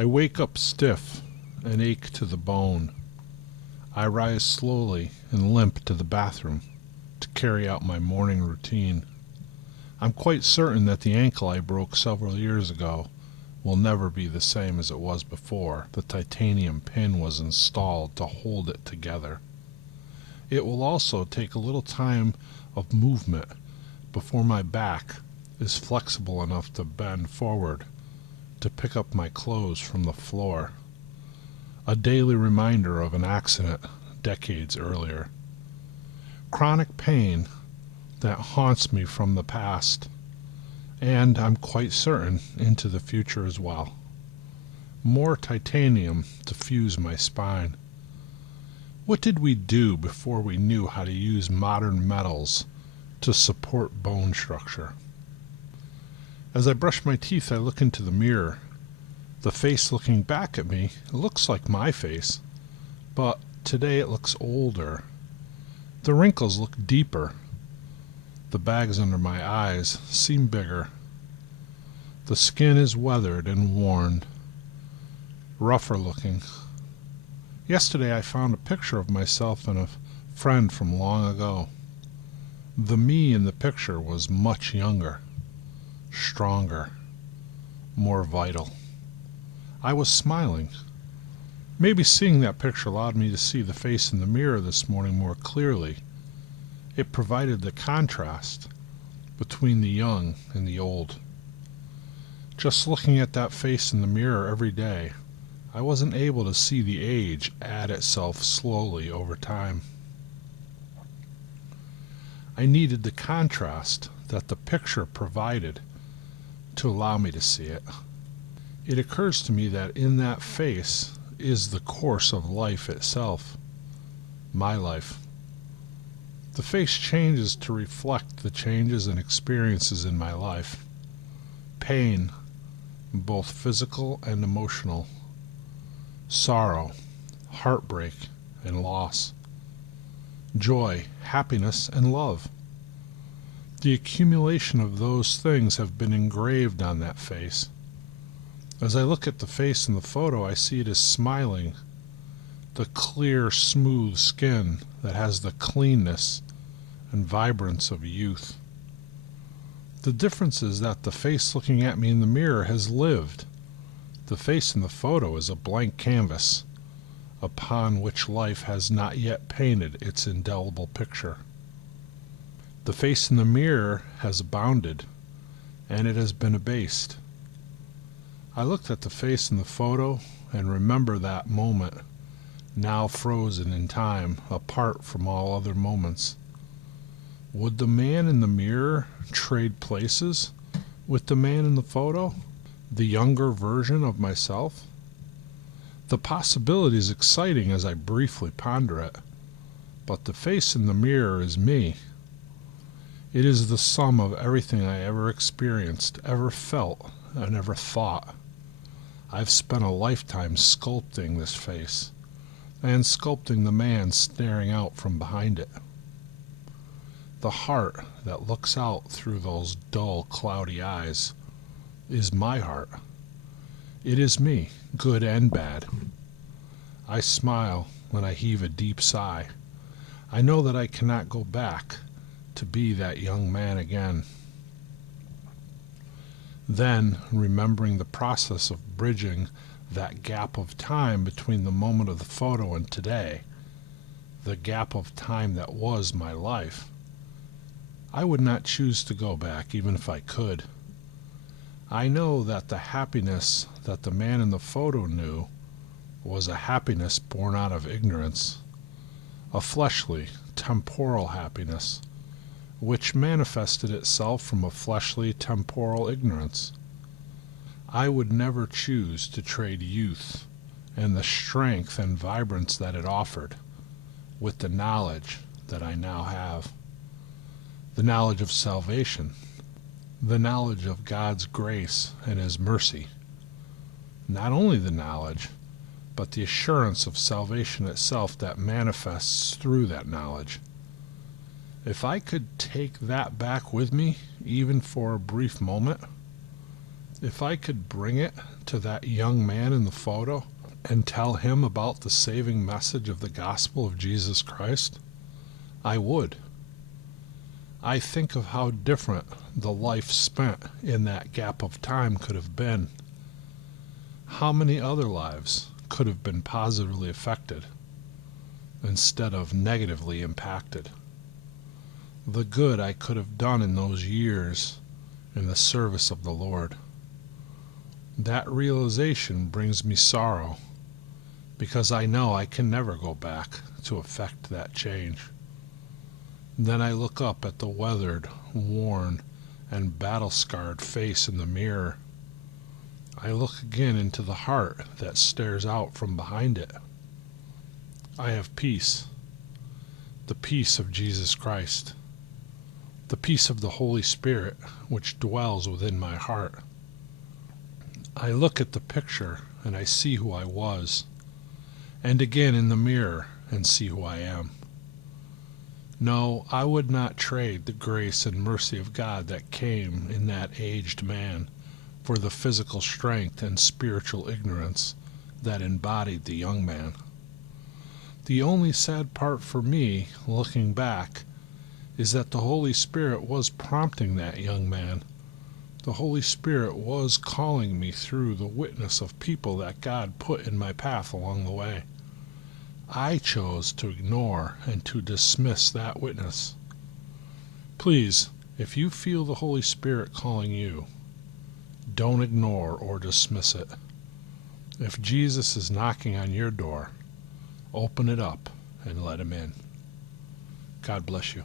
I wake up stiff and ache to the bone. I rise slowly and limp to the bathroom to carry out my morning routine. I'm quite certain that the ankle I broke several years ago will never be the same as it was before the titanium pin was installed to hold it together. It will also take a little time of movement before my back is flexible enough to bend forward to pick up my clothes from the floor. A daily reminder of an accident decades earlier. Chronic pain that haunts me from the past, and I'm quite certain into the future as well. More titanium to fuse my spine. What did we do before we knew how to use modern metals to support bone structure? As I brush my teeth, I look into the mirror. The face looking back at me looks like my face, but today it looks older. The wrinkles look deeper. The bags under my eyes seem bigger. The skin is weathered and worn, rougher looking. Yesterday I found a picture of myself and a friend from long ago. The me in the picture was much younger, stronger, more vital. I was smiling. Maybe seeing that picture allowed me to see the face in the mirror this morning more clearly. It provided the contrast between the young and the old. Just looking at that face in the mirror every day, I wasn't able to see the age add itself slowly over time. I needed the contrast that the picture provided to allow me to see it. It occurs to me that in that face is the course of life itself, my life. The face changes to reflect the changes and experiences in my life. Pain, both physical and emotional. Sorrow, heartbreak, and loss. Joy, happiness, and love. The accumulation of those things have been engraved on that face. As I look at the face in the photo, I see it as smiling. The clear, smooth skin that has the cleanness and vibrance of youth. The difference is that the face looking at me in the mirror has lived. The face in the photo is a blank canvas upon which life has not yet painted its indelible picture. The face in the mirror has abounded, and it has been abased. I looked at the face in the photo and remember that moment, now frozen in time, apart from all other moments. Would the man in the mirror trade places with the man in the photo, the younger version of myself? The possibility is exciting as I briefly ponder it, but the face in the mirror is me. It is the sum of everything I ever experienced, ever felt, and ever thought. I've spent a lifetime sculpting this face, and sculpting the man staring out from behind it. The heart that looks out through those dull, cloudy eyes is my heart. It is me, good and bad. I smile when I heave a deep sigh. I know that I cannot go back to be that young man again. Then, remembering the process of bridging that gap of time between the moment of the photo and today, the gap of time that was my life, I would not choose to go back even if I could. I know that the happiness that the man in the photo knew was a happiness born out of ignorance, a fleshly, temporal happiness, which manifested itself from a fleshly, temporal ignorance. I would never choose to trade youth and the strength and vibrance that it offered with the knowledge that I now have. The knowledge of salvation, the knowledge of God's grace and His mercy. Not only the knowledge, but the assurance of salvation itself that manifests through that knowledge. If I could take that back with me, even for a brief moment, if I could bring it to that young man in the photo and tell him about the saving message of the gospel of Jesus Christ? I would. I think of how different the life spent in that gap of time could have been. How many other lives could have been positively affected instead of negatively impacted? The good I could have done in those years in the service of the Lord. That realization brings me sorrow, because I know I can never go back to effect that change. Then I look up at the weathered, worn, and battle-scarred face in the mirror. I look again into the heart that stares out from behind it. I have peace, the peace of Jesus Christ, the peace of the Holy Spirit which dwells within my heart. I look at the picture and I see who I was, and again in the mirror and see who I am. No, I would not trade the grace and mercy of God that came in that aged man for the physical strength and spiritual ignorance that embodied the young man. The only sad part for me, looking back, is that the Holy Spirit was prompting that young man. The Holy Spirit was calling me through the witness of people that God put in my path along the way. I chose to ignore and to dismiss that witness. Please, if you feel the Holy Spirit calling you, don't ignore or dismiss it. If Jesus is knocking on your door, open it up and let him in. God bless you.